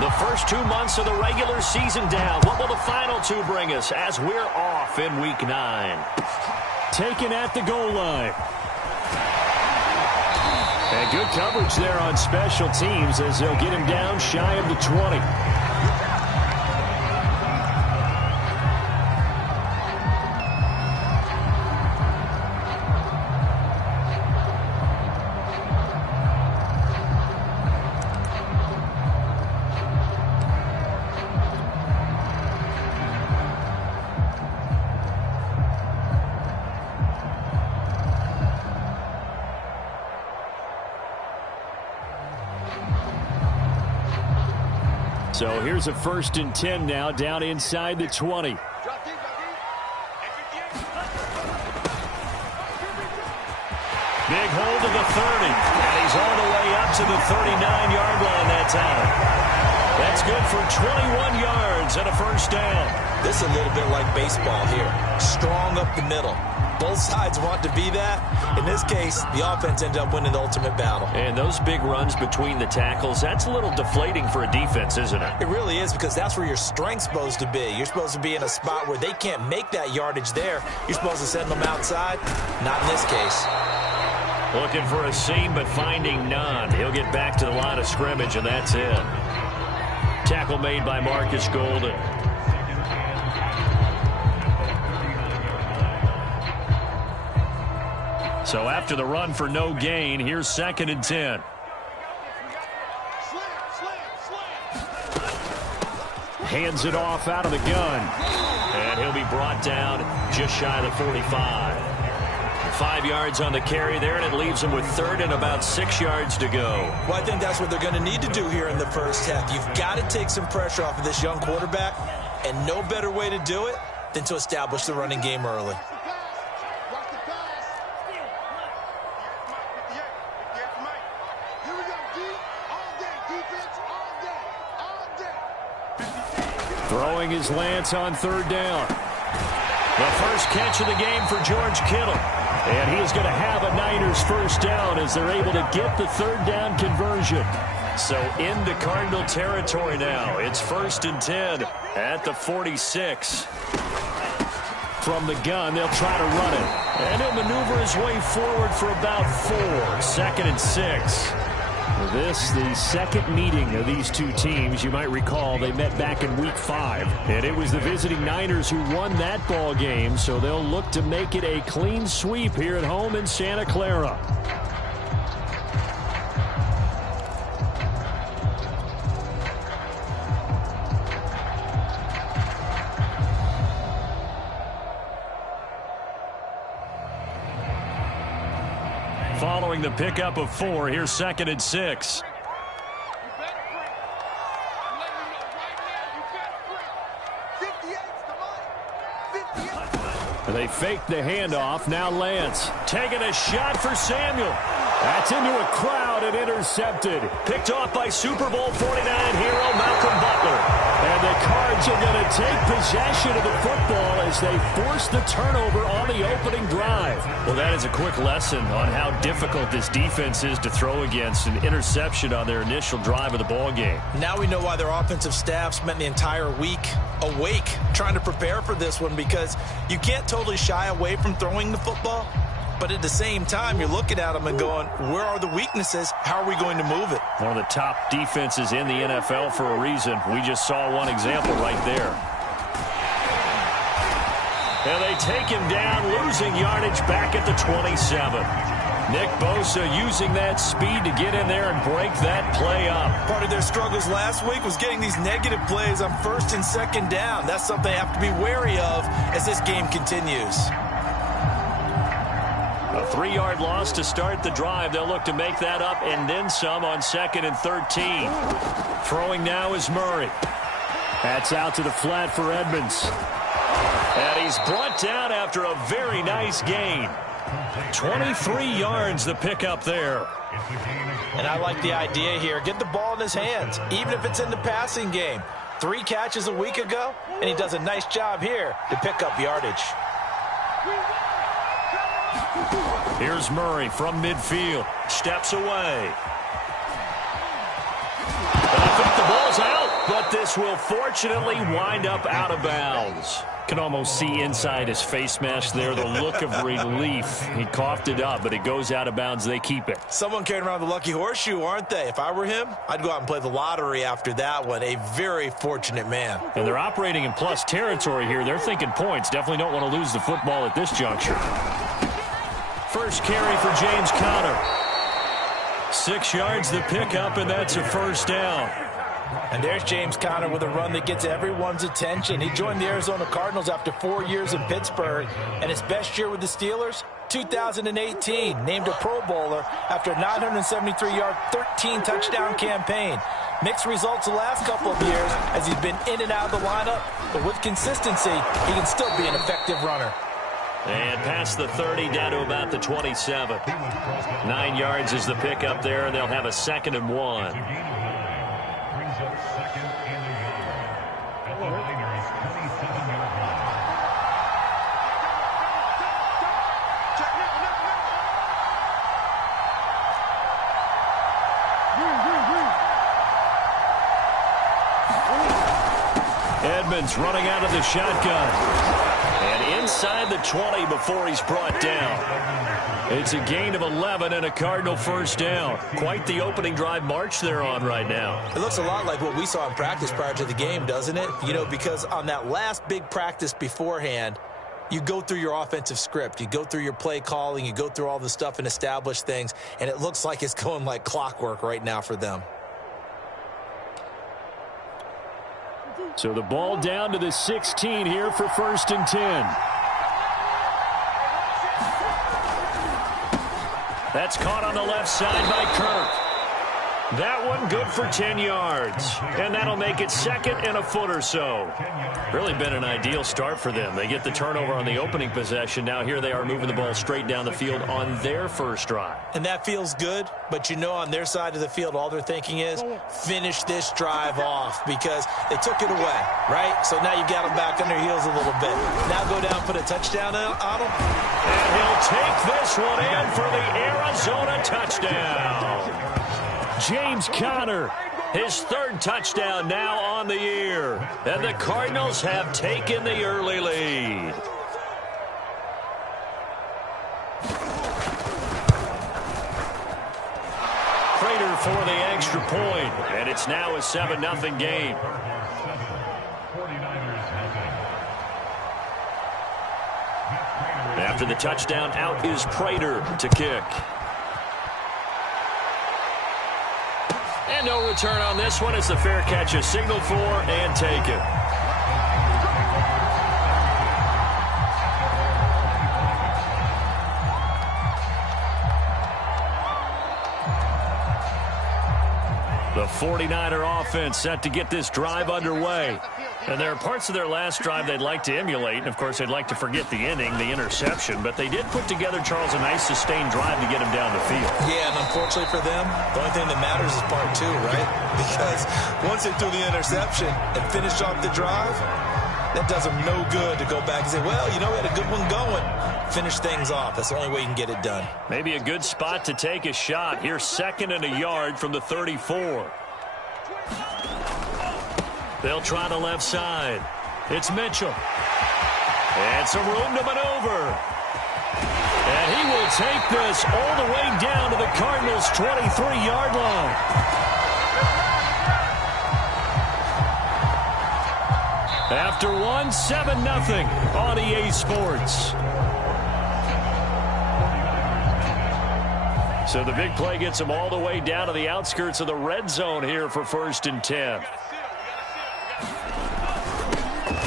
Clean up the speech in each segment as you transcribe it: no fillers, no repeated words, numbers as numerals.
The first 2 months of the regular season down. What will the final two bring us as we're off in Week 9? Taken at the goal line. And good coverage there on special teams as they'll get him down shy of the 20. So here's a 1st and 10 now, down inside the 20. Big hold of the 30, and he's all the way up to the 39-yard line that time. That's good for 21 yards and a first down. This is a little bit like baseball here. Strong up the middle. Both sides want to be that. In this case, the offense ended up winning the ultimate battle. And those big runs between the tackles, that's a little deflating for a defense, isn't it? It really is, because that's where your strength's supposed to be. You're supposed to be in a spot where they can't make that yardage there. You're supposed to send them outside. Not in this case. Looking for a seam, but finding none. He'll get back to the line of scrimmage, and that's it. Tackle made by Marcus Golden. So after the run for no gain, here's 2nd and 10. Hands it off out of the gun. And he'll be brought down just shy of the 45. 5 yards on the carry there, and it leaves him with 3rd and about 6 yards to go. Well, I think that's what they're going to need to do here in the first half. You've got to take some pressure off of this young quarterback, and no better way to do it than to establish the running game early. Throwing his Lance on 3rd down. The first catch of the game for George Kittle. And he is going to have a Niners first down as they're able to get the 3rd down conversion. So into Cardinal territory now. It's 1st and 10 at the 46. From the gun, they'll try to run it. And he'll maneuver his way forward for about 4. 2nd and 6. This, the second meeting of these two teams. You might recall they met back in Week 5. And it was the visiting Niners who won that ball game, so they'll look to make it a clean sweep here at home in Santa Clara. Following the pickup of 4, here's 2nd and 6. They fake the handoff. Now Lance Taking a shot for Samuel. That's into a crowd and intercepted. Picked off by Super Bowl 49 hero Malcolm Butler. And the Cards are going to take possession of the football as they force the turnover on the opening drive. Well, that is a quick lesson on how difficult this defense is to throw against. An interception on their initial drive of the ball game. Now we know why their offensive staff spent the entire week awake trying to prepare for this one, because you can't totally shy away from throwing the football. But at the same time, you're looking at them and going, where are the weaknesses? How are we going to move it? One of the top defenses in the NFL for a reason. We just saw one example right there. And they take him down, losing yardage back at the 27. Nick Bosa using that speed to get in there and break that play up. Part of their struggles last week was getting these negative plays on 1st and 2nd down. That's something they have to be wary of as this game continues. A 3-yard loss to start the drive. They'll look to make that up and then some on 2nd and 13. Throwing now is Murray. That's out to the flat for Edmonds. And he's brought down after a very nice gain. 23 yards the pickup there. And I like the idea here. Get the ball in his hands, even if it's in the passing game. 3 catches a week ago, and he does a nice job here to pick up yardage. Here's Murray from midfield. Steps away. And I think the ball's out. but this will fortunately wind up out of bounds. Can almost see inside his face mask there the look of relief. He coughed it up, but it goes out of bounds. They keep it. Someone carrying around the lucky horseshoe, aren't they? If I were him, I'd go out and play the lottery after that one. A very fortunate man. And they're operating in plus territory here. They're thinking points. Definitely don't want to lose the football at this juncture. First carry for James Conner. 6 yards the pickup, and that's a first down. And there's James Conner with a run that gets everyone's attention. He joined the Arizona Cardinals after 4 years in Pittsburgh. And his best year with the Steelers, 2018. Named a Pro Bowler after a 973-yard, 13-touchdown campaign. Mixed results the last couple of years as he's been in and out of the lineup. But with consistency, he can still be an effective runner. And past the 30, down to about the 27. 9 yards is the pickup there, and they'll have a 2nd and 1. Edmonds running out of the shotgun. And inside the 20 before he's brought down. It's a gain of 11 and a Cardinal first down. Quite the opening drive march they're on right now. It looks a lot like what we saw in practice prior to the game, doesn't it? You know, because on that last big practice beforehand, you go through your offensive script. You go through your play calling. You go through all the stuff and establish things. And it looks like it's going like clockwork right now for them. So the ball down to the 16 here for 1st and 10. That's caught on the left side by Kirk. That one good for 10 yards. And that'll make it 2nd and a foot or so. Really been an ideal start for them. They get the turnover on the opening possession. Now here they are moving the ball straight down the field on their first drive. And that feels good, but you know on their side of the field, all they're thinking is finish this drive off because they took it away, right? So now you've got them back on their heels a little bit. Now go down, put a touchdown on them. And he'll take this one in for the Arizona touchdown. James Conner, his 3rd touchdown now on the year. And the Cardinals have taken the early lead. Prater for the extra point, and it's now a 7-0 game. After the touchdown, out is Prater to kick. And no return on this one. It's the fair catch is signaled for and taken. The 49er offense set to get this drive underway. And there are parts of their last drive they'd like to emulate. And, of course, they'd like to forget the ending, the interception. But they did put together, Charles, a nice sustained drive to get him down the field. Yeah, and unfortunately for them, the only thing that matters is part 2, right? Because once they threw the interception and finished off the drive, that does them no good to go back and say, well, you know, we had a good one going. Finish things off. That's the only way you can get it done. Maybe a good spot to take a shot. Here's 2nd and a yard from the 34. They'll try the left side. It's Mitchell. And some room to maneuver. And he will take this all the way down to the Cardinals' 23-yard line. After one, 7-0 on EA Sports. So the big play gets them all the way down to the outskirts of the red zone here for 1st and 10.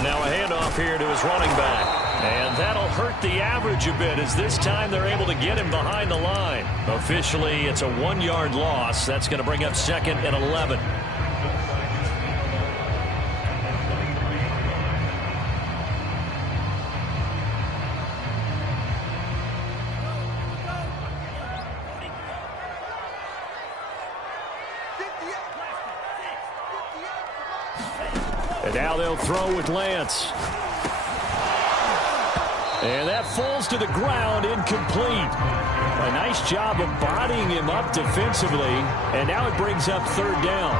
Now a handoff here to his running back. And that'll hurt the average a bit as this time they're able to get him behind the line. Officially, it's a 1-yard loss. That's going to bring up 2nd and 11. And now they'll throw with Lance. And that falls to the ground, incomplete. A nice job of bodying him up defensively. And now it brings up 3rd down.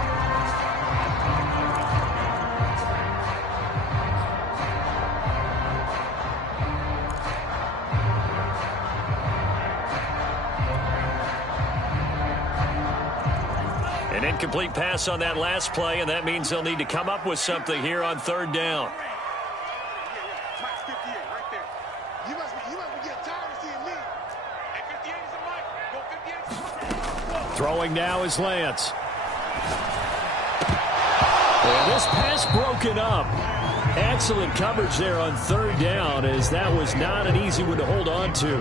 Incomplete pass on that last play, and that means they'll need to come up with something here on third down. Throwing now is Lance. And this pass broken up. Excellent coverage there on third down, as that was not an easy one to hold on to.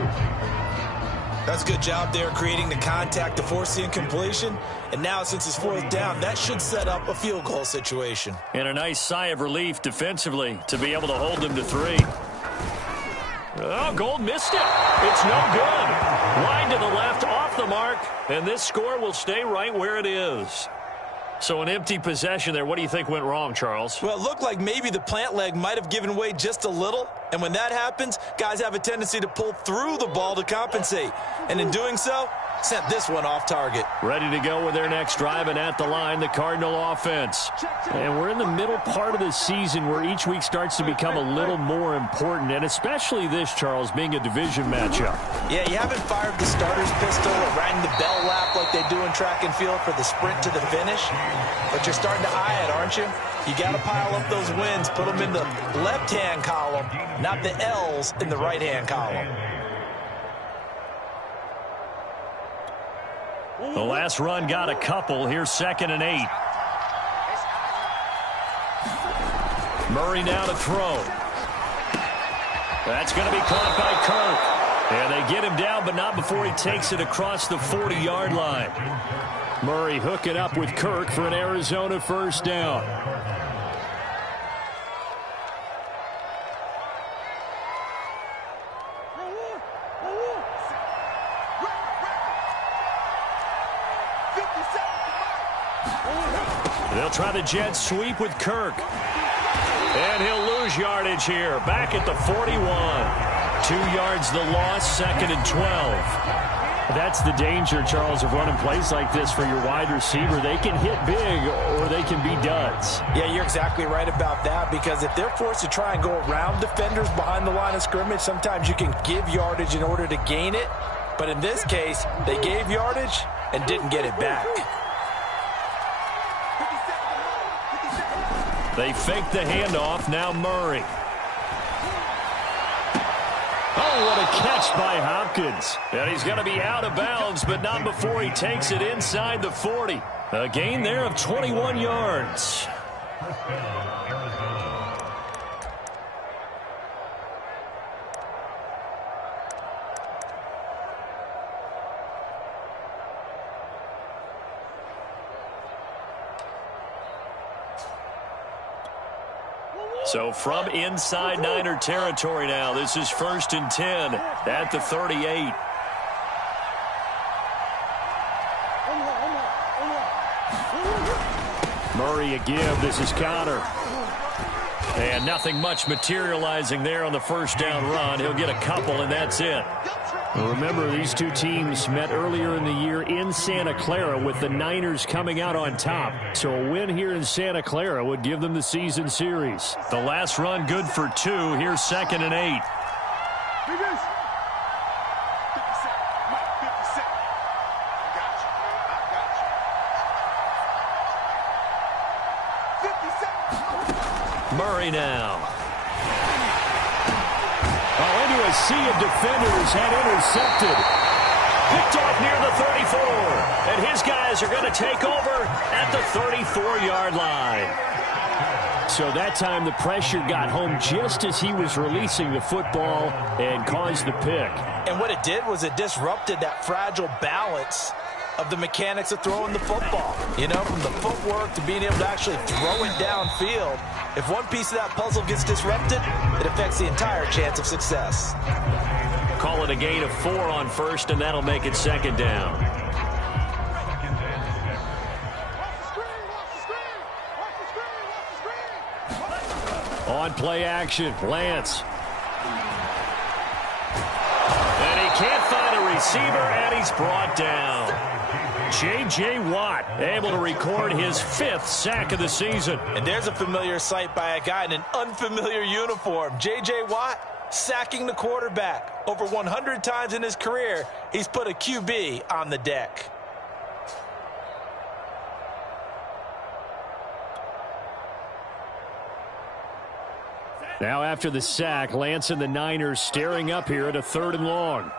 That's a good job there creating the contact to force the incompletion. And now since it's fourth down, that should set up a field goal situation. And a nice sigh of relief defensively to be able to hold them to 3. Oh, Gold missed it. It's no good. Wide to the left, off the mark, and this score will stay right where it is. So an empty possession there. What do you think went wrong, Charles? Well, it looked like maybe the plant leg might have given way just a little. And when that happens, guys have a tendency to pull through the ball to compensate. And in doing so, sent this one off target. Ready to go with their next drive, and at the line, the Cardinal offense. And we're in the middle part of the season where each week starts to become a little more important, and especially this, Charles, being a division matchup. Yeah, you haven't fired the starter's pistol or rang the bell lap like they do in track and field for the sprint to the finish, but you're starting to eye it, aren't you? You got to pile up those wins, put them in the left-hand column, not the L's in the right-hand column. The last run got a couple. Here's 2nd and 8. Murray now to throw. That's going to be caught by Kirk. And they get him down, but not before he takes it across the 40-yard line. Murray hooking up with Kirk for an Arizona first down. They'll try the jet sweep with Kirk. And he'll lose yardage here. Back at the 41. 2 yards the loss, 2nd and 12. That's the danger, Charles, of running plays like this for your wide receiver. They can hit big or they can be duds. Yeah, you're exactly right about that, because if they're forced to try and go around defenders behind the line of scrimmage, sometimes you can give yardage in order to gain it. But in this case, they gave yardage and didn't get it back. They fake the handoff. Now Murray. Oh, what a catch by Hopkins. And he's going to be out of bounds, but not before he takes it inside the 40. A gain there of 21 yards. So from inside Niner territory now, this is 1st and 10 at the 38. Murray a give. This is Connor. And nothing much materializing there on the first down run. He'll get a couple, and that's it. Well, remember, these two teams met earlier in the year in Santa Clara, with the Niners coming out on top. So a win here in Santa Clara would give them the season series. The last run good for 2. Here's 2nd and 8. Murray now. Oh, into a sea of defenders, and intercepted. Picked off near the 34. And his guys are going to take over at the 34-yard line. So that time the pressure got home just as he was releasing the football and caused the pick. And what it did was it disrupted that fragile balance of the mechanics of throwing the football. You know, from the footwork to being able to actually throw it downfield. If one piece of that puzzle gets disrupted, it affects the entire chance of success. Call it a gain of 4 on first, and that'll make it 2nd down. On play action, Lance. And he can't find a receiver, and he's brought down. J.J. Watt able to record his 5th sack of the season. And there's a familiar sight by a guy in an unfamiliar uniform. J.J. Watt sacking the quarterback. Over 100 times in his career, he's put a QB on the deck. Now after the sack, Lance and the Niners staring up here at a 3rd and long.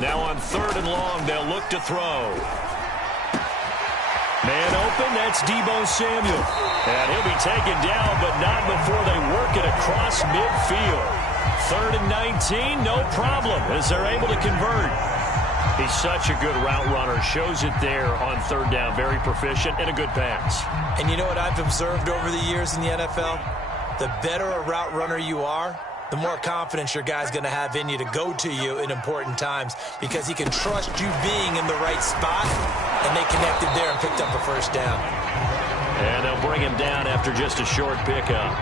Now on 3rd and long, they'll look to throw. Man open, that's Deebo Samuel. And he'll be taken down, but not before they work it across midfield. 3rd and 19, no problem, as they're able to convert. He's such a good route runner. Shows it there on 3rd down. Very proficient and a good pass. And you know what I've observed over the years in the NFL? The better a route runner you are, the more confidence your guy's going to have in you to go to you in important times, because he can trust you being in the right spot, and they connected there and picked up a 1st down. And they'll bring him down after just a short pickup.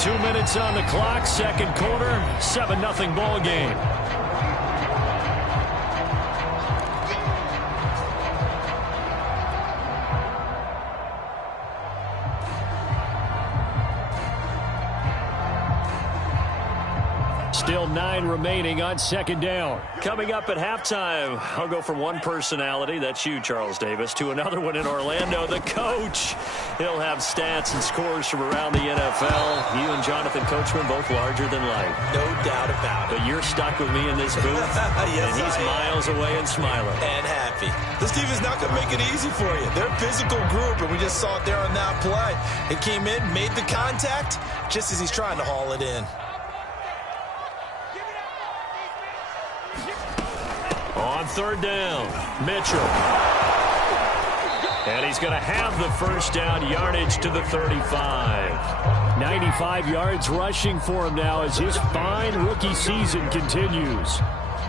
2 minutes on the clock, 2nd quarter, 7-0 ball game. Still 9 remaining on 2nd down. Coming up at halftime, I'll go from one personality, that's you, Charles Davis, to another one in Orlando, the coach. He'll have stats and scores from around the NFL. You and Jonathan Coachman both larger than life. No doubt about it. But you're stuck with me in this booth, yes, and he's miles away and smiling. And happy. This team is not going to make it easy for you. They're a physical group, and we just saw it there on that play. It came in, made the contact, just as he's trying to haul it in. On 3rd down, Mitchell. And he's going to have the 1st down, yardage to the 35. 95 yards rushing for him now as his fine rookie season continues.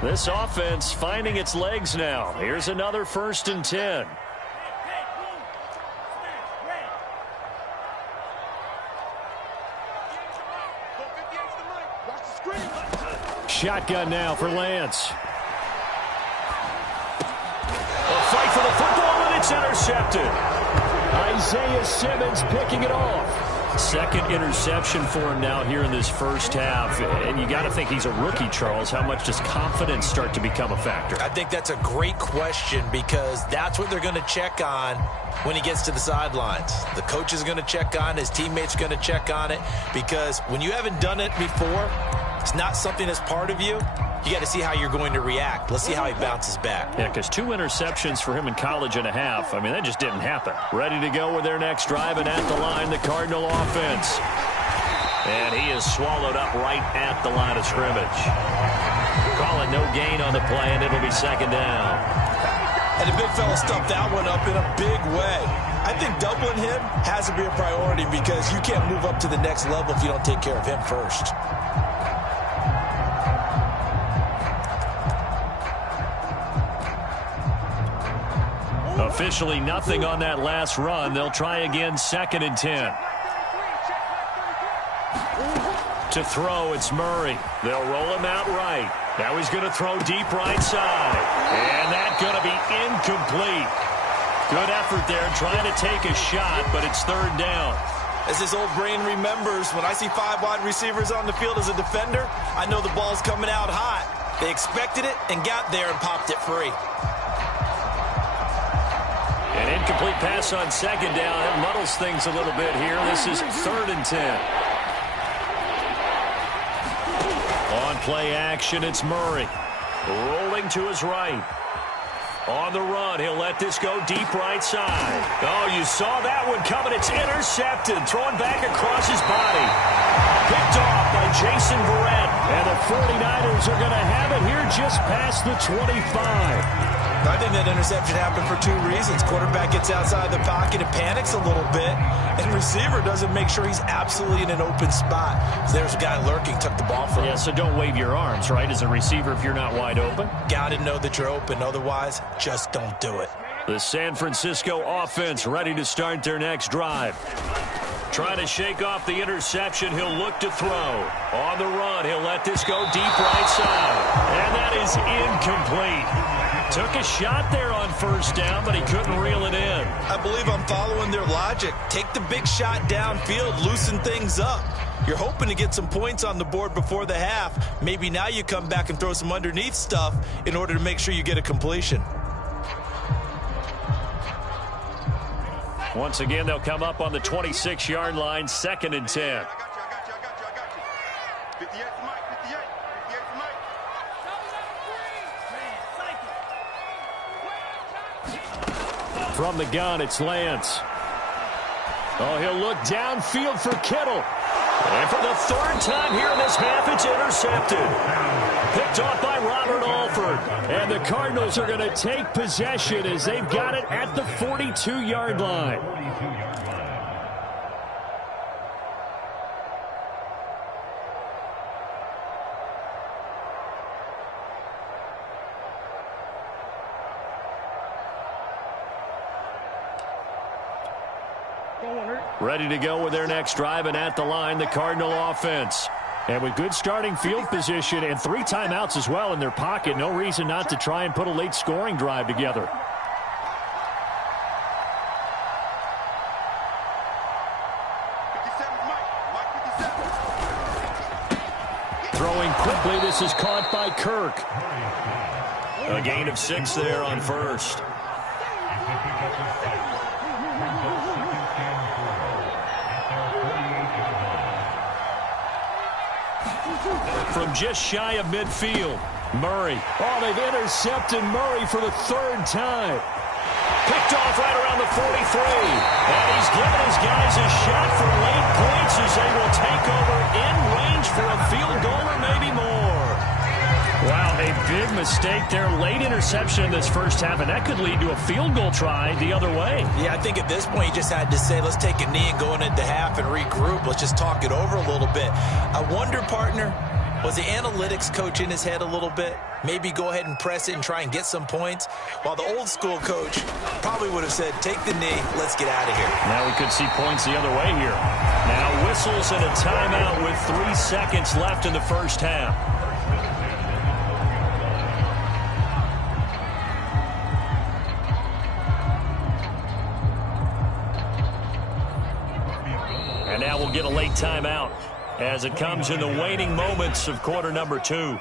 This offense finding its legs now. Here's another 1st and 10. Shotgun now for Lance. Fight for the football, and it's intercepted. Isaiah Simmons picking it off. 2nd interception for him now here in this 1st half. And you got to think he's a rookie, Charles. How much does confidence start to become a factor? I think that's a great question, because that's what they're going to check on when he gets to the sidelines. The coach is going to check on it. His teammates are going to check on it, because when you haven't done it before, it's not something that's part of you. You got to see how you're going to react. Let's see how he bounces back. Yeah, because 2 interceptions for him in college and a half. I mean, that just didn't happen. Ready to go with their next drive, and at the line, the Cardinal offense. And he is swallowed up right at the line of scrimmage. Calling no gain on the play, and it'll be 2nd down. And the big fella stuffed that one up in a big way. I think doubling him has to be a priority, because you can't move up to the next level if you don't take care of him first. Officially nothing on that last run. They'll try again, 2nd and 10. To throw, it's Murray. They'll roll him out right. Now he's going to throw deep right side. And that's going to be incomplete. Good effort there, trying to take a shot, but it's 3rd down. As his old brain remembers, when I see 5 wide receivers on the field as a defender, I know the ball's coming out hot. They expected it and got there and popped it free. An incomplete pass on 2nd down. It muddles things a little bit here. This is 3rd and 10. On play action, it's Murray. Rolling to his right. On the run, he'll let this go deep right side. Oh, you saw that one coming. It's intercepted. Throwing back across his body. Picked off by Jason Verrett. And the 49ers are going to have it here just past the 25. I think that interception happened for 2 reasons. Quarterback gets outside the pocket and panics a little bit, and receiver doesn't make sure he's absolutely in an open spot. So there's a guy lurking, took the ball from him. Yeah, so don't wave your arms, right, as a receiver if you're not wide open. Got to know that you're open. Otherwise, just don't do it. The San Francisco offense ready to start their next drive. Trying to shake off the interception. He'll look to throw. On the run, he'll let this go deep right side. And that is incomplete. Took a shot there on 1st down, but he couldn't reel it in. I believe I'm following their logic. Take the big shot downfield, loosen things up. You're hoping to get some points on the board before the half. Maybe now you come back and throw some underneath stuff in order to make sure you get a completion. Once again, they'll come up on the 26-yard line, 2nd and 10. From the gun, it's Lance. Oh, he'll look downfield for Kittle. And for the 3rd time here in this half, it's intercepted. Picked off by Robert Alford. And the Cardinals are going to take possession as they've got it at the 42-yard line. Ready to go with their next drive, and at the line, the Cardinal offense. And with good starting field position and 3 timeouts as well in their pocket, no reason not to try and put a late scoring drive together. Throwing quickly, this is caught by Kirk. A gain of 6 there on 1st. From just shy of midfield, Murray. Oh, they've intercepted Murray for the 3rd time. Picked off right around the 43. And he's given his guys a shot for late points as they will take over in range for a field goal or maybe more. Wow, a big mistake there. Late interception in this first half, and that could lead to a field goal try the other way. Yeah, I think at this point you just had to say, let's take a knee and go into half and regroup. Let's just talk it over a little bit. I wonder, partner, was the analytics coach in his head a little bit? Maybe go ahead and press it and try and get some points? While the old school coach probably would have said, take the knee, let's get out of here. Now we could see points the other way here. Now whistles and a timeout with 3 seconds left in the first half. And now we'll get a late timeout as it comes in the waning moments of quarter number 2.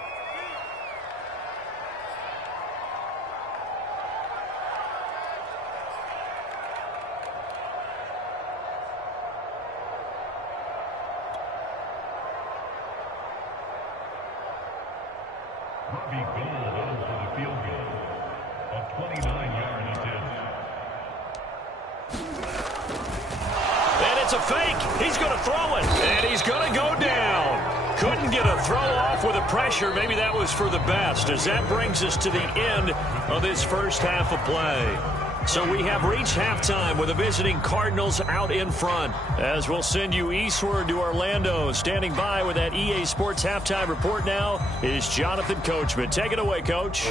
And it's a fake. He's going to throw it. And he's going to go down. Couldn't get a throw off with the pressure. Maybe that was for the best, as that brings us to the end of this first half of play. So we have reached halftime with the visiting Cardinals out in front. As we'll send you eastward to Orlando. Standing by with that EA Sports halftime report now is Jonathan Coachman. Take it away, Coach. The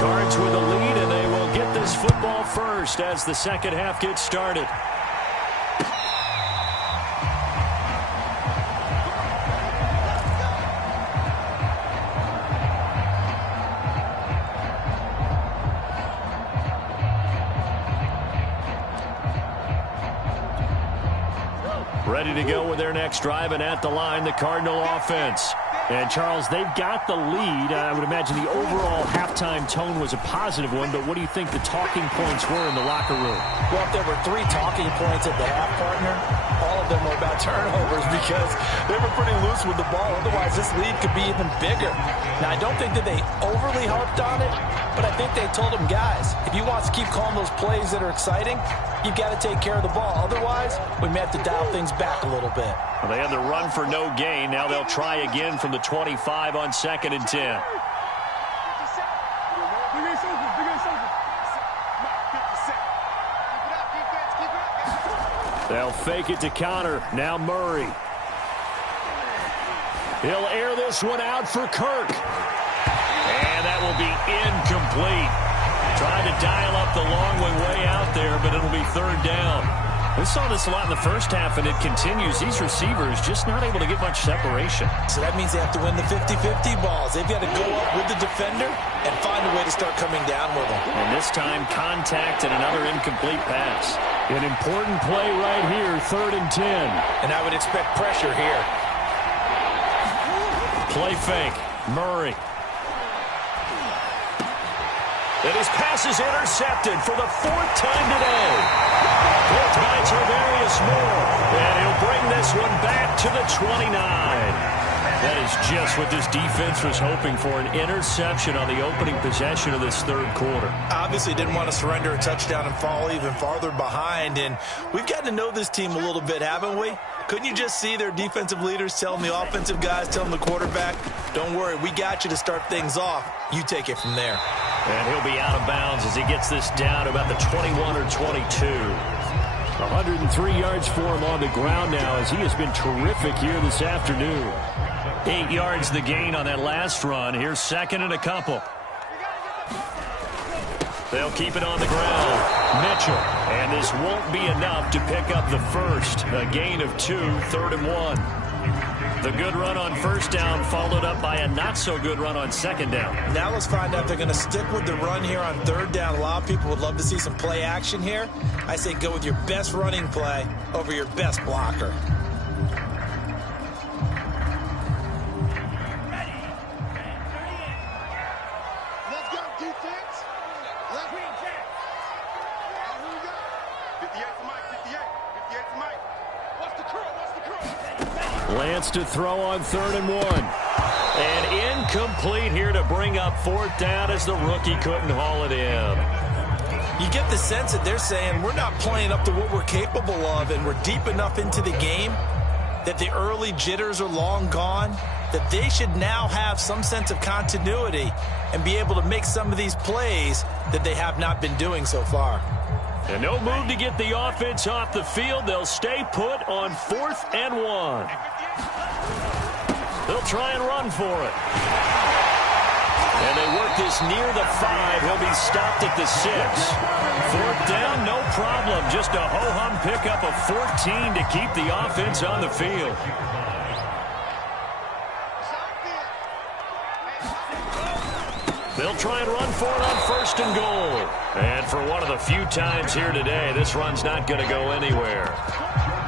Cards with a lead, and they will get this football first as the second half gets started. Ready to go with their next drive, and at the line, the Cardinal offense. And, Charles, they've got the lead. I would imagine the overall halftime tone was a positive one, but what do you think the talking points were in the locker room? Well, if there were 3 talking points at the half, partner, all of them were about turnovers because they were pretty loose with the ball. Otherwise, this lead could be even bigger. Now, I don't think that they overly harped on it, but I think they told them, guys, if you want to keep calling those plays that are exciting, you've got to take care of the ball. Otherwise, we may have to dial things back a little bit. Well, they had the run for no gain. Now they'll try again from the 25 on 2nd and 10. They'll fake it to Connor. Now Murray. He'll air this one out for Kirk. And that will be incomplete. Tried to dial up the long way out there, but it'll be 3rd down. We saw this a lot in the first half, and it continues. These receivers just not able to get much separation. So that means they have to win the 50-50 balls. They've got to go up with the defender and find a way to start coming down with them. And this time, contact and another incomplete pass. An important play right here, 3rd and 10. And I would expect pressure here. Play fake. Murray. And his pass is intercepted for the 4th time today. Full-time Tarvarius Moore. And he'll bring this one back to the 29. That is just what this defense was hoping for, an interception on the opening possession of this 3rd quarter. Obviously didn't want to surrender a touchdown and fall even farther behind. And we've gotten to know this team a little bit, haven't we? Couldn't you just see their defensive leaders telling the offensive guys, telling the quarterback, don't worry, we got you to start things off. You take it from there. And he'll be out of bounds as he gets this down to about the 21 or 22. 103 yards for him on the ground now as he has been terrific here this afternoon. 8 yards the gain on that last run. Here's 2nd and a couple. They'll keep it on the ground. Mitchell. And this won't be enough to pick up the first. A gain of 2, 3rd and 1. The good run on 1st down followed up by a not-so-good run on 2nd down. Now let's find out if they're going to stick with the run here on 3rd down. A lot of people would love to see some play action here. I say go with your best running play over your best blocker. Lance to throw on 3rd and 1. And incomplete here to bring up 4th down as the rookie couldn't haul it in. You get the sense that they're saying we're not playing up to what we're capable of, and we're deep enough into the game that the early jitters are long gone, that they should now have some sense of continuity and be able to make some of these plays that they have not been doing so far. And no move to get the offense off the field. They'll stay put on 4th and 1. They'll try and run for it. And they work this near the 5. He'll be stopped at the 6. 4th down, no problem. Just a ho-hum pickup of 14 to keep the offense on the field. They'll try and run for it on 1st and goal. And for one of the few times here today, this run's not going to go anywhere.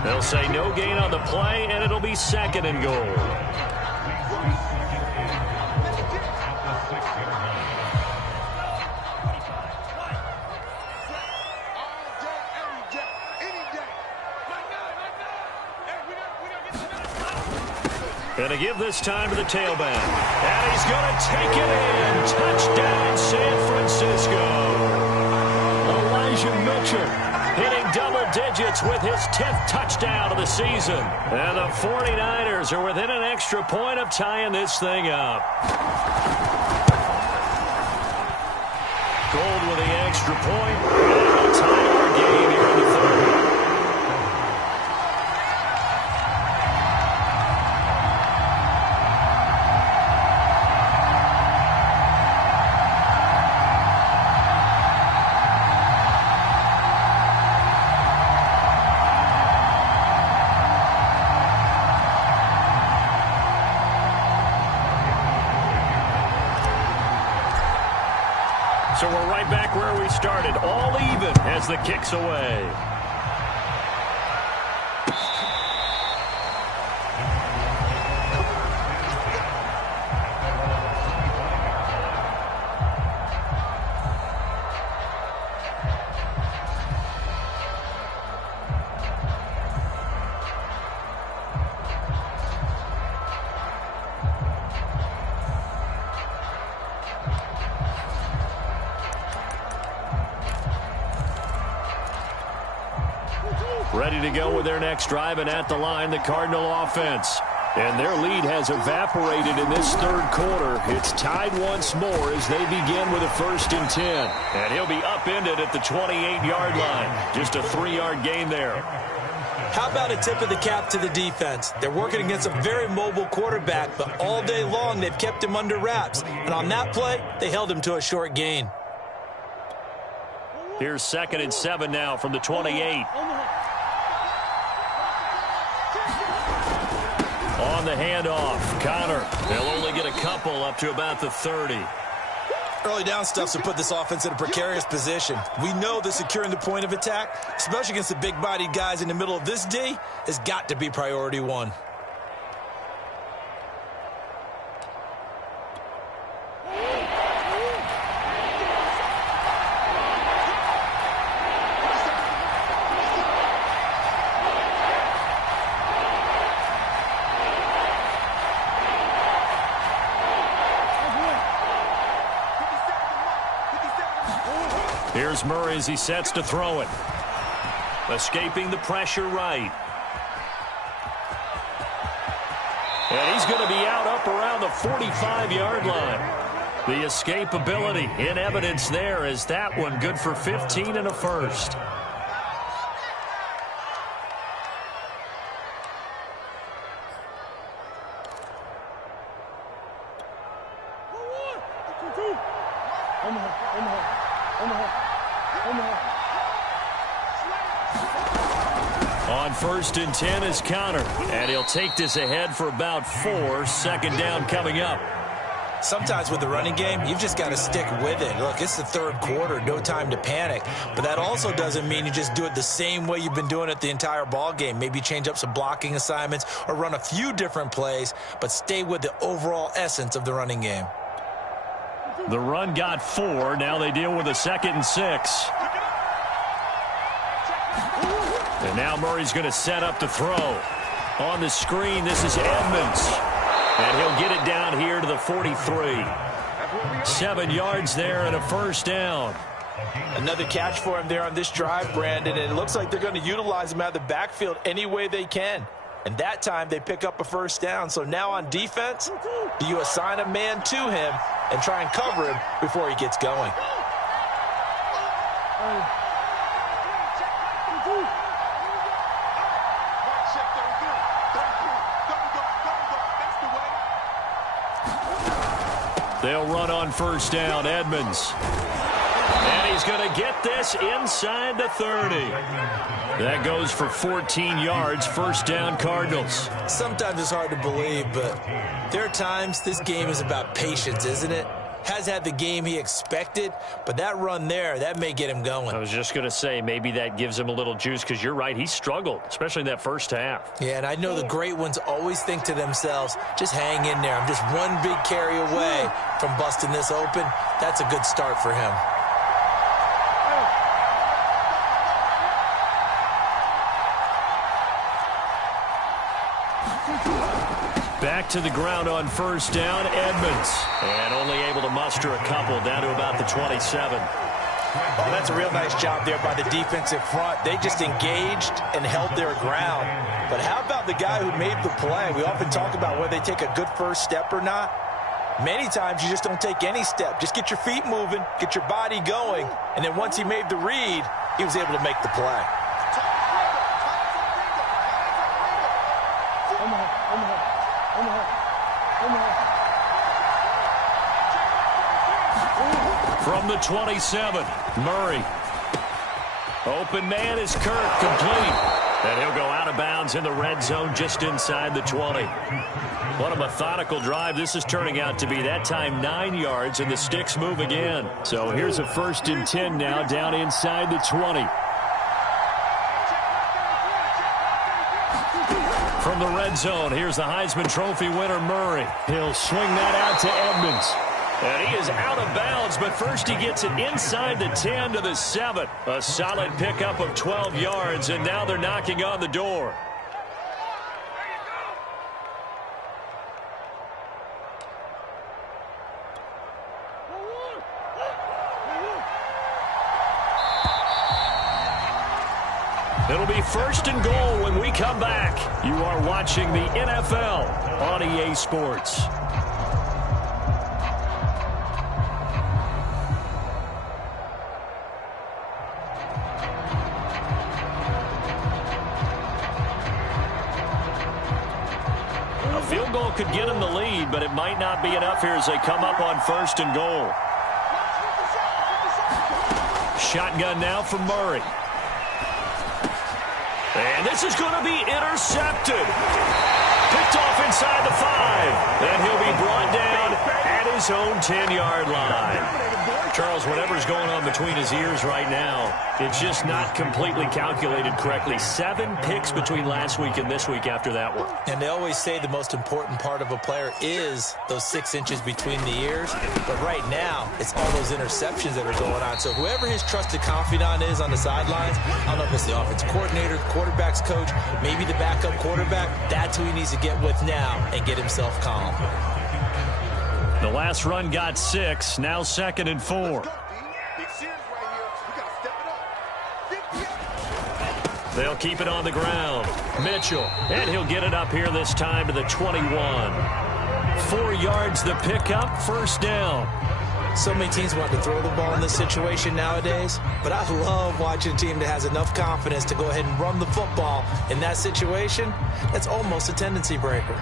They'll say no gain on the play, and it'll be 2nd and goal. And to give this time to the tailback. And he's going to take it in. Touchdown, San Francisco. Elijah Mitchell hitting double digits with his 10th touchdown of the season. And the 49ers are within an extra point of tying this thing up. Gold with the extra point. And it'll tie our game here in the 3rd. So we're right back where we started, all even as the kick's away. Ready to go with their next drive, and at the line, the Cardinal offense. And their lead has evaporated in this 3rd quarter. It's tied once more as they begin with a 1st and 10. And he'll be upended at the 28-yard line. Just a 3-yard gain there. How about a tip of the cap to the defense? They're working against a very mobile quarterback, but all day long they've kept him under wraps. And on that play, they held him to a short gain. Here's 2nd and 7 now from the 28. On the handoff, Connor. They'll only get a couple up to about the 30. Early down stuffs to put this offense in a precarious position. We know that securing the point of attack, especially against the big-bodied guys in the middle of this D, has got to be priority 1. Here's Murray as he sets to throw it. Escaping the pressure right. And he's going to be out up around the 45-yard line. The escapability in evidence there as that one good for 15 and a first. On 1st and 10 is Connor, and he'll take this ahead for about 4. Second down coming up. Sometimes with the running game, you've just got to stick with it. Look, it's the third quarter, no time to panic. But that also doesn't mean you just do it the same way you've been doing it the entire ball game. Maybe change up some blocking assignments or run a few different plays, but stay with the overall essence of the running game. The run got 4. Now they deal with a 2nd and 6. And now Murray's going to set up to throw. On the screen, this is Edmonds. And he'll get it down here to the 43. 7 yards there and a first down. Another catch for him there on this drive, Brandon. And it looks like they're going to utilize him out of the backfield any way they can. And that time they pick up a first down. So now on defense, do you assign a man to him and try and cover him before he gets going? They'll run on first down, Edmonds. And he's going to get this inside the 30. That goes for 14 yards, first down Cardinals. Sometimes it's hard to believe, but there are times this game is about patience, isn't it? Has had the game he expected, but that run there, that may get him going. I was just going to say, maybe that gives him a little juice, because you're right, he struggled, especially in that first half. Yeah, and I know the great ones always think to themselves, just hang in there. I'm just one big carry away from busting this open. That's a good start for him. Back to the ground on first down, Edmonds. And only able to muster a couple down to about the 27. Well, that's a real nice job there by the defensive front. They just engaged and held their ground. But how about the guy who made the play? We often talk about whether they take a good first step or not. Many times you just don't take any step. Just get your feet moving, get your body going, and then once he made the read, he was able to make the play. From the 27, Murray. Open man is Kirk, complete. And he'll go out of bounds in the red zone just inside the 20. What a methodical drive this is turning out to be. That time 9 yards, and the sticks move again. So here's a 1st and 10 now down inside the 20. From the red zone, here's the Heisman Trophy winner, Murray. He'll swing that out to Edmonds. And he is out of bounds, but first he gets it inside the 10 to the 7. A solid pickup of 12 yards, and now they're knocking on the door. It'll be 1st and goal when we come back. You are watching the NFL on EA Sports. A field goal could get them the lead, but it might not be enough here as they come up on 1st and goal. Shotgun now for Murray. And this is going to be intercepted. Picked off inside the 5. And he'll be brought down at his own 10-yard line. Charles, whatever's going on between his ears right now, it's just not completely calculated correctly. 7 picks between last week and this week after that one. And they always say the most important part of a player is those 6 inches between the ears. But right now, it's all those interceptions that are going on. So whoever his trusted confidant is on the sidelines, I don't know if it's the offensive coordinator, the quarterback's coach, maybe the backup quarterback, that's who he needs to get with now and get himself calm. The last run got 6, now 2nd and 4. They'll keep it on the ground. Mitchell, and he'll get it up here this time to the 21. 4 yards the pickup, first down. So many teams want to throw the ball in this situation nowadays, but I love watching a team that has enough confidence to go ahead and run the football in that situation. That's almost a tendency breaker.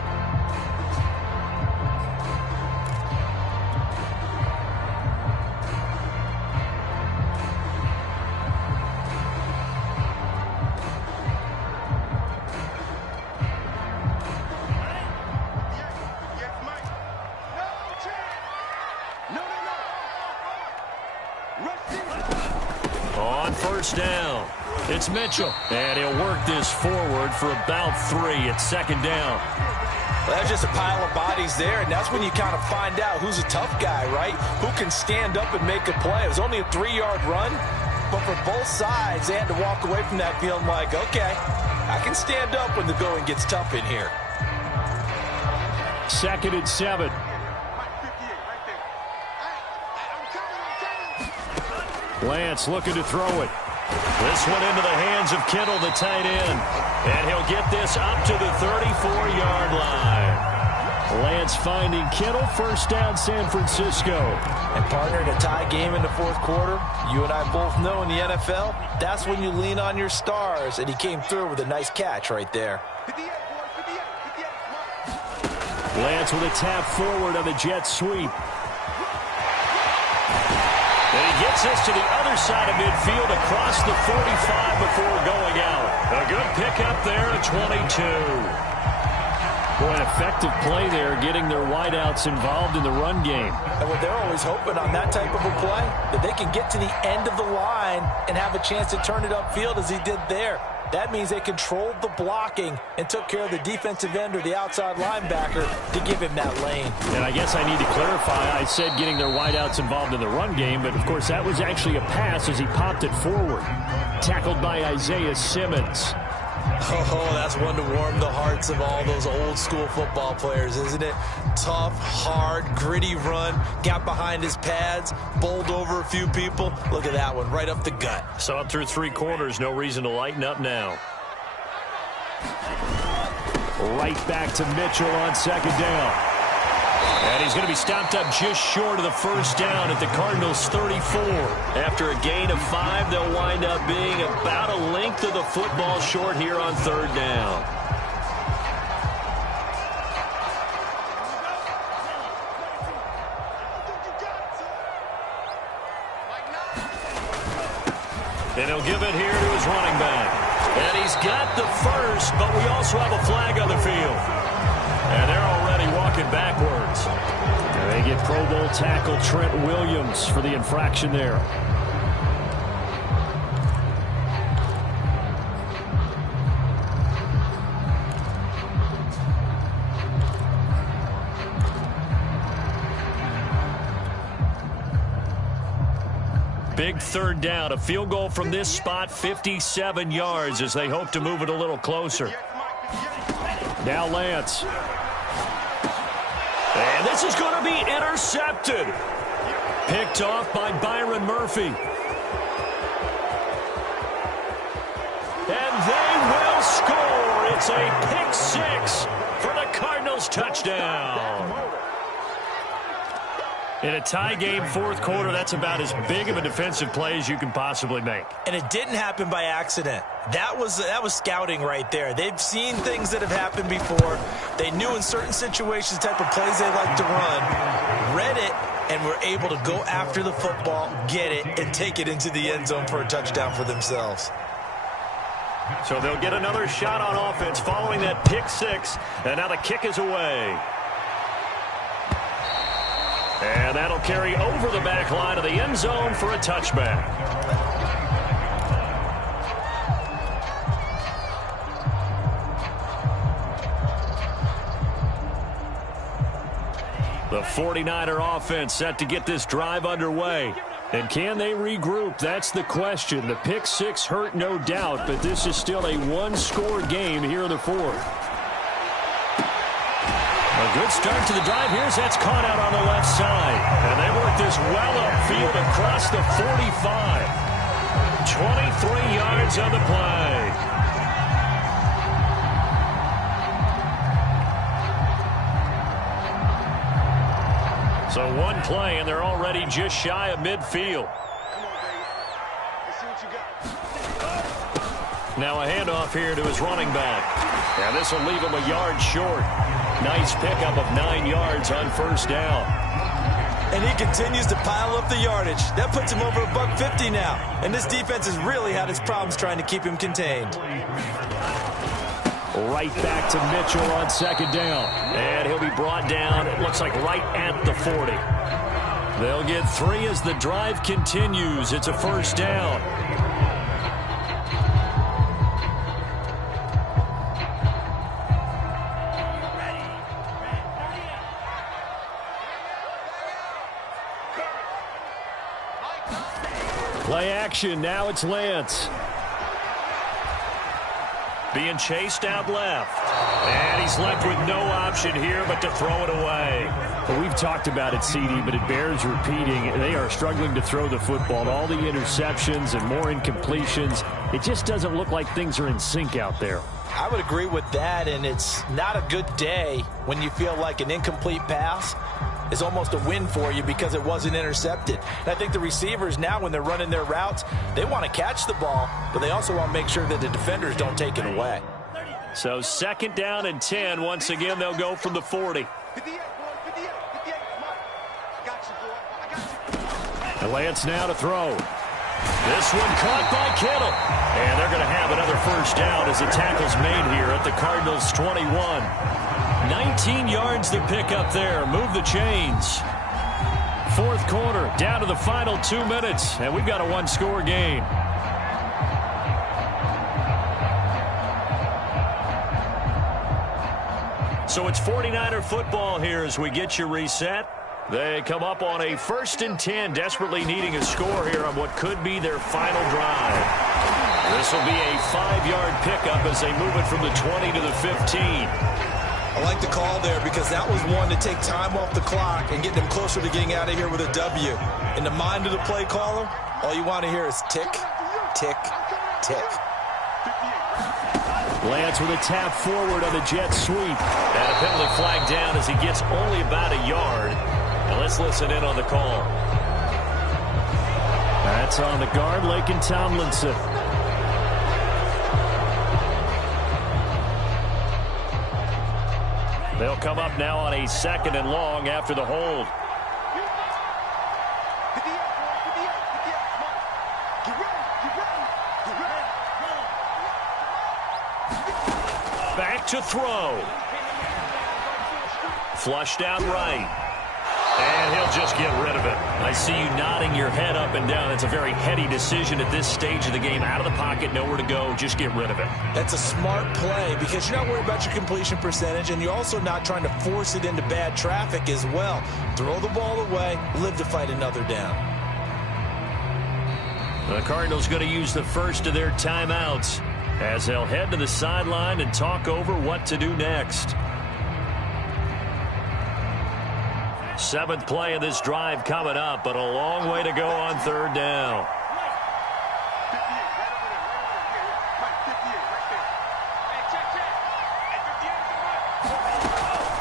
On first down, it's Mitchell, and he'll work this forward for about 3 at second down. Well, that's just a pile of bodies there, and that's when you kind of find out who's a tough guy, right? Who can stand up and make a play. It was only a 3-yard run, but for both sides, they had to walk away from that feeling like, okay, I can stand up when the going gets tough in here. 2nd and 7. Lance looking to throw it. This one into the hands of Kittle, the tight end. And he'll get this up to the 34-yard line. Lance finding Kittle, first down San Francisco. And partner, in a tie game in the fourth quarter, you and I both know in the NFL, that's when you lean on your stars. And he came through with a nice catch right there. Lance with a tap forward on the jet sweep. And he gets this to the other side of midfield across the 45 before going out. A good pickup there at 22. Boy, an effective play there, getting their wideouts involved in the run game. And what they're always hoping on that type of a play, that they can get to the end of the line and have a chance to turn it upfield as he did there. That means they controlled the blocking and took care of the defensive end or the outside linebacker to give him that lane. And I guess I need to clarify, I said getting their wideouts involved in the run game, but of course that was actually a pass as he popped it forward. Tackled by Isaiah Simmons. Oh, that's one to warm the hearts of all those old school football players, isn't it? Tough, hard, gritty run, got behind his pads, bowled over a few people. Look at that one, right up the gut. Saw it through 3 quarters, no reason to lighten up now. Right back to Mitchell on second down. And he's going to be stopped up just short of the first down at the Cardinals' 34. After a gain of 5, they'll wind up being about a length of the football short here on third down. And he'll give it here to his running back. And he's got the first, but we also have a flag on the field. And they're already walking backwards. And they get Pro Bowl tackle Trent Williams for the infraction there. Big third down, a field goal from this spot, 57 yards as they hope to move it a little closer. Now Lance. And this is going to be intercepted. Picked off by Byron Murphy. And they will score. It's a pick 6 for the Cardinals touchdown. In a tie game, fourth quarter, that's about as big of a defensive play as you can possibly make. And it didn't happen by accident. That was scouting right there. They've seen things that have happened before. They knew in certain situations the type of plays they like to run, read it, and were able to go after the football, get it, and take it into the end zone for a touchdown for themselves. So they'll get another shot on offense following that pick 6, and now the kick is away. And that'll carry over the back line of the end zone for a touchback. The 49er offense set to get this drive underway. And can they regroup? That's the question. The pick 6 hurt, no doubt, but this is still a one-score game here in the fourth. A good start to the drive. That's caught out on the left side. And they work this well upfield across the 45. 23 yards on the play. So one play, and they're already just shy of midfield. Now a handoff here to his running back. Yeah, this will leave him a yard short. Nice pickup of 9 yards on first down. And he continues to pile up the yardage. That puts him over $150 now. And this defense has really had its problems trying to keep him contained. Right back to Mitchell on second down. And he'll be brought down, it looks like right at the 40. They'll get 3 as the drive continues. It's a first down. Play action. Now it's Lance. Being chased out left. And he's left with no option here but to throw it away. Well, we've talked about it, CD, but it bears repeating. They are struggling to throw the football. All the interceptions and more incompletions. It just doesn't look like things are in sync out there. I would agree with that, and it's not a good day when you feel like an incomplete pass is almost a win for you because it wasn't intercepted. And I think the receivers now, when they're running their routes, they want to catch the ball, but they also want to make sure that the defenders don't take it away. So second down and 10. Once again, they'll go from the 40. And Lance now to throw. This one caught by Kittle. And they're going to have another first down as the tackle's made here at the Cardinals' 21. 19 yards to pick up there. Move the chains. Fourth quarter, down to the final 2 minutes, and we've got a one-score game. So it's 49er football here as we get you reset. They come up on a 1st and 10, desperately needing a score here on what could be their final drive. This will be a 5-yard pickup as they move it from the 20 to the 15. I like the call there because that was one to take time off the clock and get them closer to getting out of here with a W. In the mind of the play caller, all you want to hear is tick, tick, tick. Lance with a tap forward on the jet sweep. And a penalty flag down as he gets only about a yard. And let's listen in on the call. That's on the guard, Laken Tomlinson. They'll come up now on a 2nd and long after the hold. Back to throw. Flushed out right. And he'll just get rid of it. I see you nodding your head up and down. It's a very heady decision at this stage of the game. Out of the pocket, nowhere to go. Just get rid of it. That's a smart play because you're not worried about your completion percentage, and you're also not trying to force it into bad traffic as well. Throw the ball away, live to fight another down. The Cardinals going to use the first of their timeouts as they'll head to the sideline and talk over what to do next. 7th play of this drive coming up, but a long way to go on 3rd down.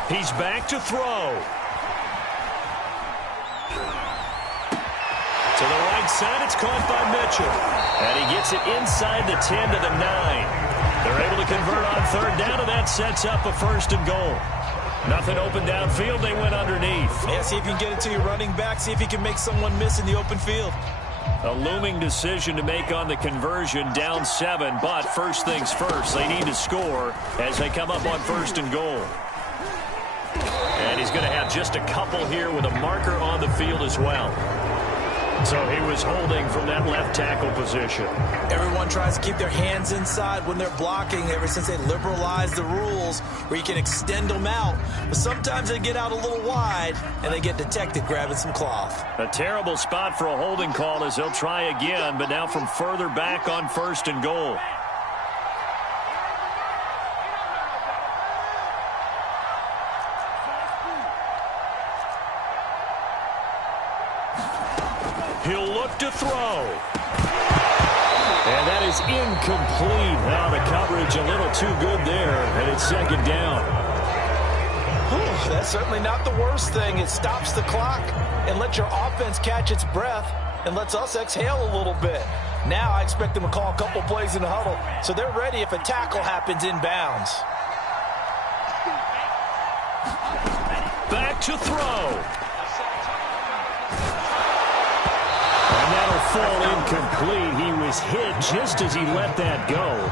He's back to throw. To the right side, it's caught by Mitchell. And he gets it inside the 10 to the 9. They're able to convert on 3rd down, and that sets up a 1st and goal. Nothing open downfield. They went underneath. Yeah, see if you can get it to your running back. See if you can make someone miss in the open field. A looming decision to make on the conversion, down 7. But first things first, they need to score as they come up on 1st and goal. And he's going to have just a couple here with a marker on the field as well. So he was holding from that left tackle position. Everyone tries to keep their hands inside when they're blocking ever since they liberalized the rules where you can extend them out. But sometimes they get out a little wide and they get detected grabbing some cloth. A terrible spot for a holding call as they'll try again, but now from further back on 1st and goal. He'll look to throw. And that is incomplete. Now the coverage a little too good there, and it's 2nd down. Oh, that's certainly not the worst thing. It stops the clock and lets your offense catch its breath and lets us exhale a little bit. Now I expect them to call a couple plays in the huddle, so they're ready if a tackle happens inbounds. Back to throw. And that'll fall incomplete. He was hit just as he let that go.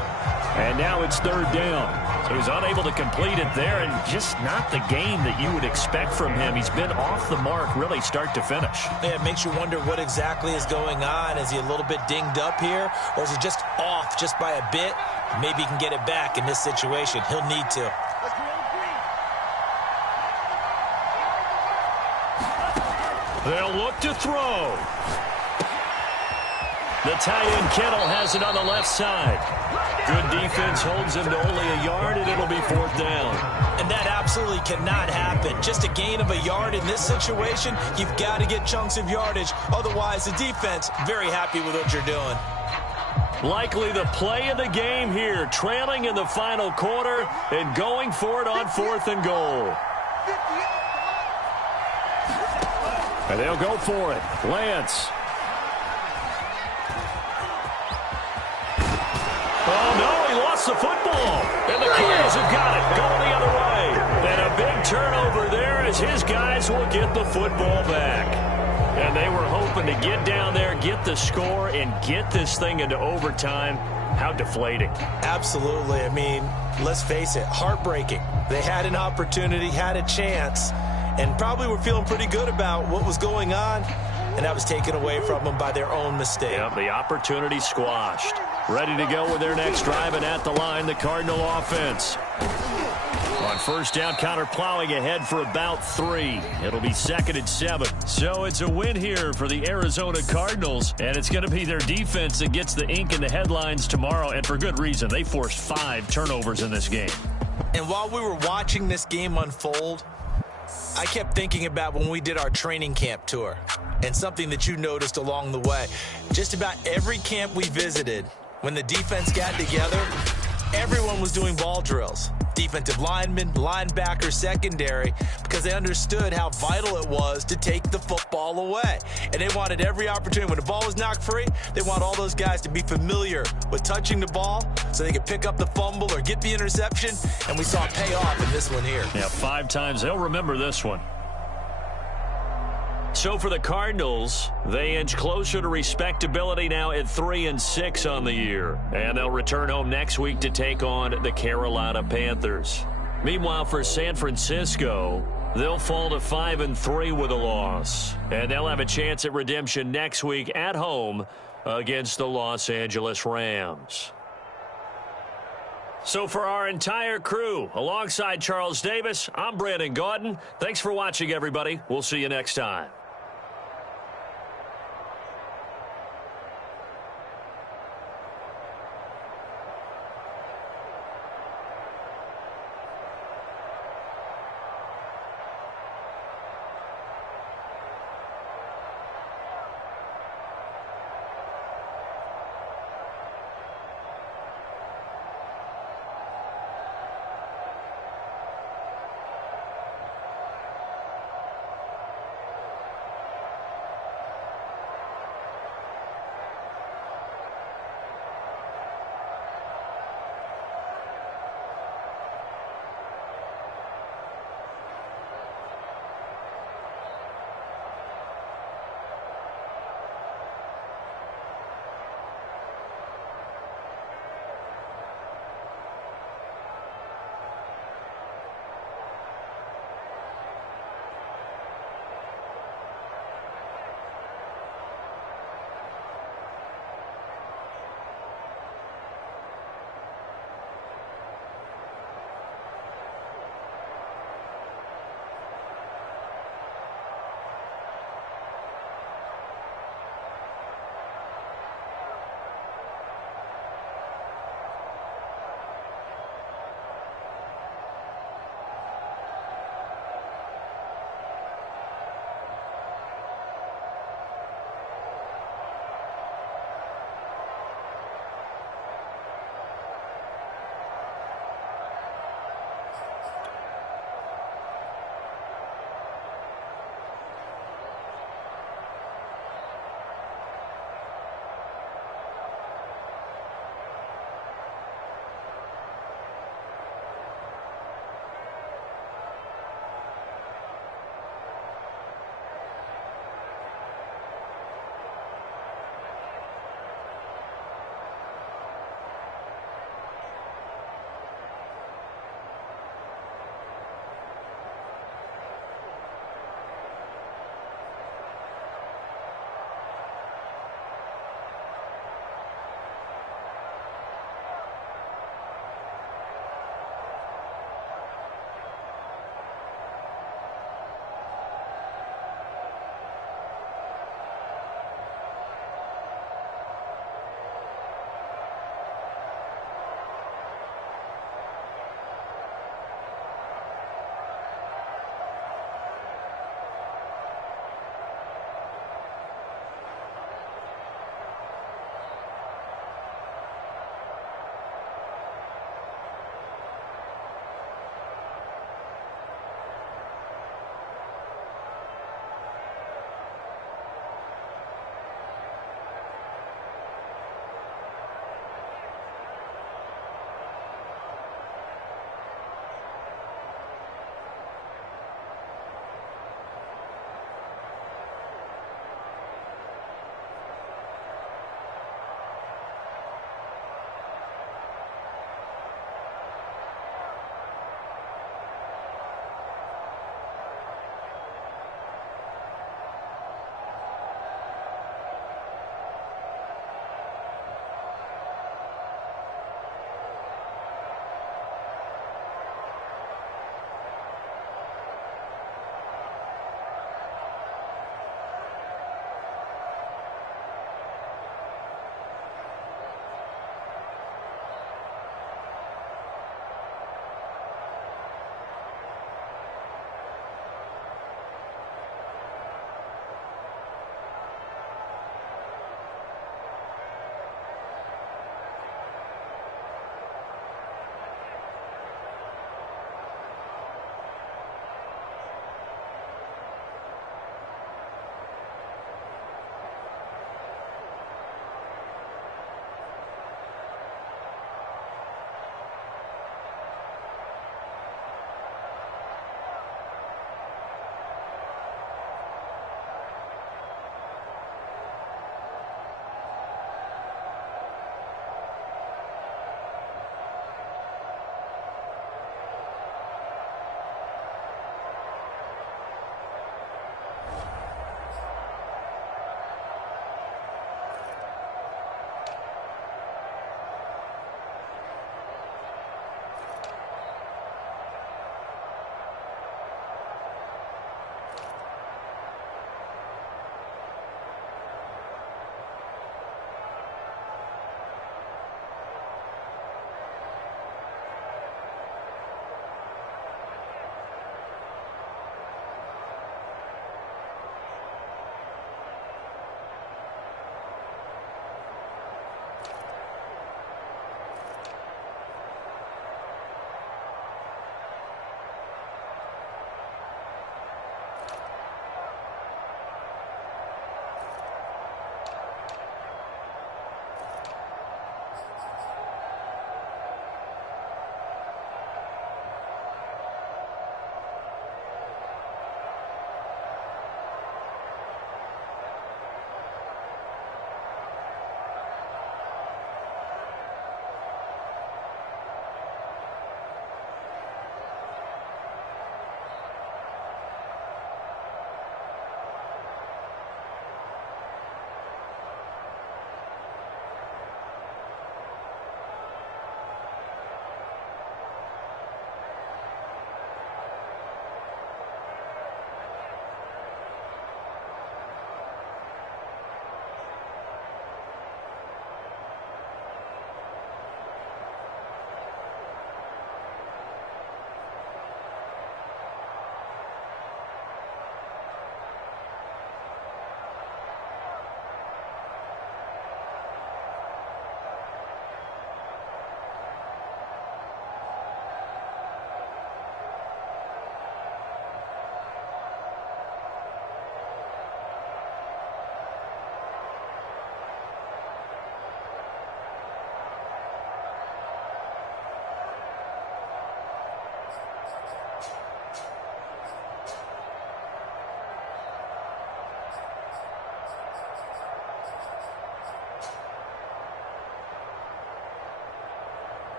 And now it's third down. So he's unable to complete it there, and just not the game that you would expect from him. He's been off the mark really start to finish. Yeah, it makes you wonder what exactly is going on. Is he a little bit dinged up here, or is he just off just by a bit? Maybe he can get it back in this situation. He'll need to. They'll look to throw. The tight end Kittle has it on the left side. Good defense holds him to only a yard, and it'll be fourth down. And that absolutely cannot happen. Just a gain of a yard in this situation, you've got to get chunks of yardage. Otherwise, the defense, very happy with what you're doing. Likely the play of the game here, trailing in the final quarter and going for it on 4th and goal. And they'll go for it. Lance. Oh, no, he lost the football. And the Cardinals have got it, going the other way. And a big turnover there as his guys will get the football back. And they were hoping to get down there, get the score, and get this thing into overtime. How deflating. Absolutely. I mean, let's face it, heartbreaking. They had an opportunity, had a chance, and probably were feeling pretty good about what was going on, and that was taken away from them by their own mistake. Yep, the opportunity squashed. Ready to go with their next drive, and at the line, the Cardinal offense. On first down, counter plowing ahead for about 3. It'll be 2nd and 7. So it's a win here for the Arizona Cardinals, and it's going to be their defense that gets the ink in the headlines tomorrow, and for good reason. They forced 5 turnovers in this game. And while we were watching this game unfold, I kept thinking about when we did our training camp tour, and something that you noticed along the way. Just about every camp we visited, when the defense got together, everyone was doing ball drills. Defensive linemen, linebackers, secondary, because they understood how vital it was to take the football away. And they wanted every opportunity. When the ball was knocked free, they want all those guys to be familiar with touching the ball so they could pick up the fumble or get the interception. And we saw it pay off in this one here. Yeah, 5 times. They'll remember this one. So for the Cardinals, they inch closer to respectability now at 3-6 on the year. And they'll return home next week to take on the Carolina Panthers. Meanwhile, for San Francisco, they'll fall to 5-3 with a loss. And they'll have a chance at redemption next week at home against the Los Angeles Rams. So for our entire crew, alongside Charles Davis, I'm Brandon Gaudin. Thanks for watching, everybody. We'll see you next time.